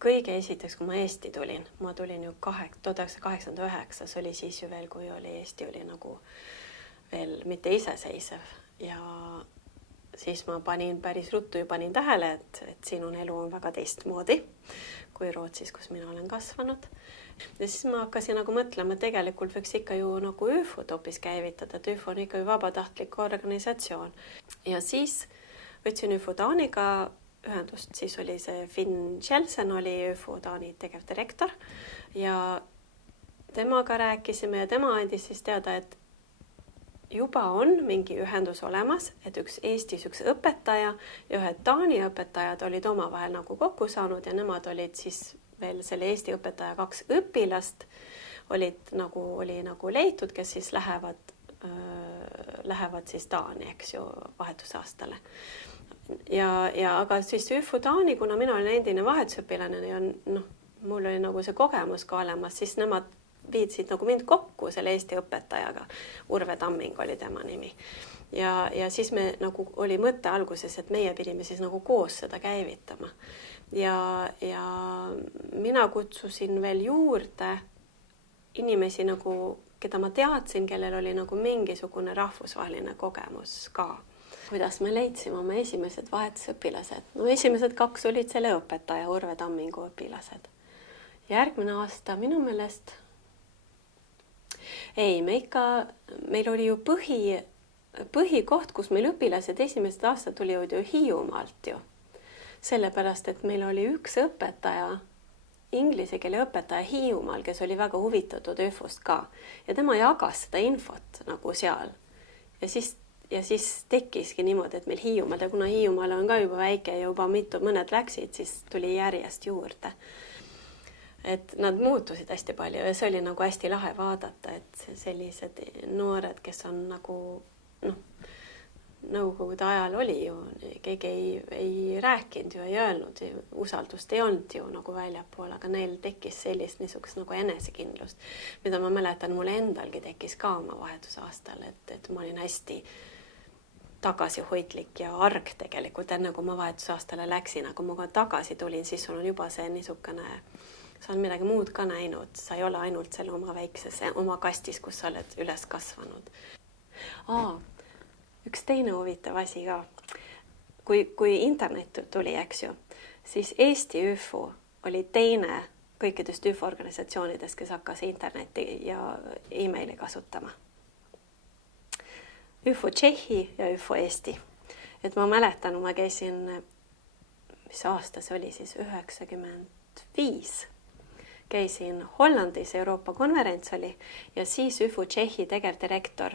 Kõige esiteks, kui ma Eesti tulin, ma tulin ju 1989, see oli siis ju veel, kui Eesti oli nagu veel mitte iseseisev ja siis ma päris ruttu panin tähele, et siin elu on väga teistmoodi kui Rootsis, kus mina olen kasvanud. Ja siis ma hakkasin nagu mõtlema, et tegelikult võiks ikka ju nagu ÜFO-t hoopis käivitada, et ÜFO on ikka ju vabatahtlik organisatsioon. Ja siis võtsin ÜFO Taaniga ühendust, siis oli see Finn Kjeldsen oli ÜFO Taani tegevdirektor ja temaga rääkisime ja tema andis siis teada, et juba on mingi ühendus olemas, et üks Eestis üks õpetaja ja ühed Taani õpetajad olid omavahel nagu kokku saanud ja nemad olid siis veel selle Eesti õpetaja 2 õpilast oli nagu leitud, kes siis lähevad siis Taani, eks ju, vahetusaastale. Aga siis ÜFO Taani, kuna mina olen endine vahetusõpilane ja mul oli nagu see kogemus ka olemas, siis nemad viitsid nagu mind kokku selle Eesti õpetajaga. Urve Tamming oli tema nimi. Ja siis me nagu oli mõte alguses, et meie pidime siis nagu koos seda käivitama. Ja mina kutsusin veel juurde inimesi nagu, keda ma teadsin, kellel oli nagu mingisugune rahvusvaheline kogemus ka. Kuidas me leidsime oma esimesed vahetusõpilased? Esimesed 2 olid selle õpetaja Urve Tammingu õpilased. Järgmine aasta minu meelest meil oli ju põhikoht, kus meil õpilased esimesed aastad tulivad ju Hiiumaalt ju. Sellepärast, et meil oli üks õpetaja, inglise keele õpetaja Hiiumaal, kes oli väga huvitatud ÜFO-st ka. Ja tema jagas seda infot nagu seal. Ja siis tekkiski niimoodi, et meil Hiiumaal, ja kuna Hiiumaal on ka juba väike ja juba mõned läksid, siis tuli järjest juurde. Et nad muutusid hästi palju ja see oli nagu hästi lahe vaadata, et sellised noored, kes on nagu, nõukogude ajal oli ju, keegi ei rääkinud ju, ei öelnud, usaldust ei olnud ju nagu väljapool, aga neil tekkis sellist niisugust nagu enesekindlust, mida ma mäletan, mulle endalgi tekkis ka oma vahetusaastal, et ma olin hästi tagasihoidlik ja arg tegelikult, enne kui ma vahetusaastale läksin, aga kui ma tagasi tulin, siis sul on juba see niisugune, sa on midagi muud ka näinud, sa ei ole ainult selle oma väikses, oma kastis, kus sa oled üles kasvanud. Üks teine huvitav asi ka. Kui internet tuli, eks ju, siis Eesti ÜFO oli teine kõikidest ÜFO-organisatsioonidest, kes hakkas interneti ja e-maili kasutama. ÜFO Tšehhi ja ÜFO Eesti. Et ma mäletan, ma käisin, mis aasta see oli siis, 95. Käisin Hollandis, Euroopa konverents oli, ja siis ÜFO Tšehhi tegevdirektor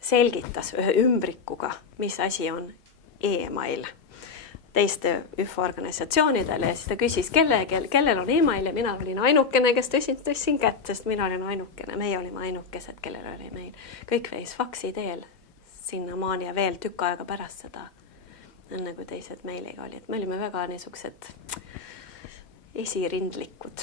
selgitas ühe ümbrikuga, mis asi on e-mail teiste ÜFO-organisatsioonidele ja siis ta küsis, kellel on e-mail ja mina olin ainukene, kes tõstsin kätt, sest mina olin ainukene, meie olime ainukesed, kellel oli meil. Kõik veis faksi teel sinna maani ja veel tükk aega pärast seda, enne kui teised meiliga olid. Me olime väga niisugused esirindlikud.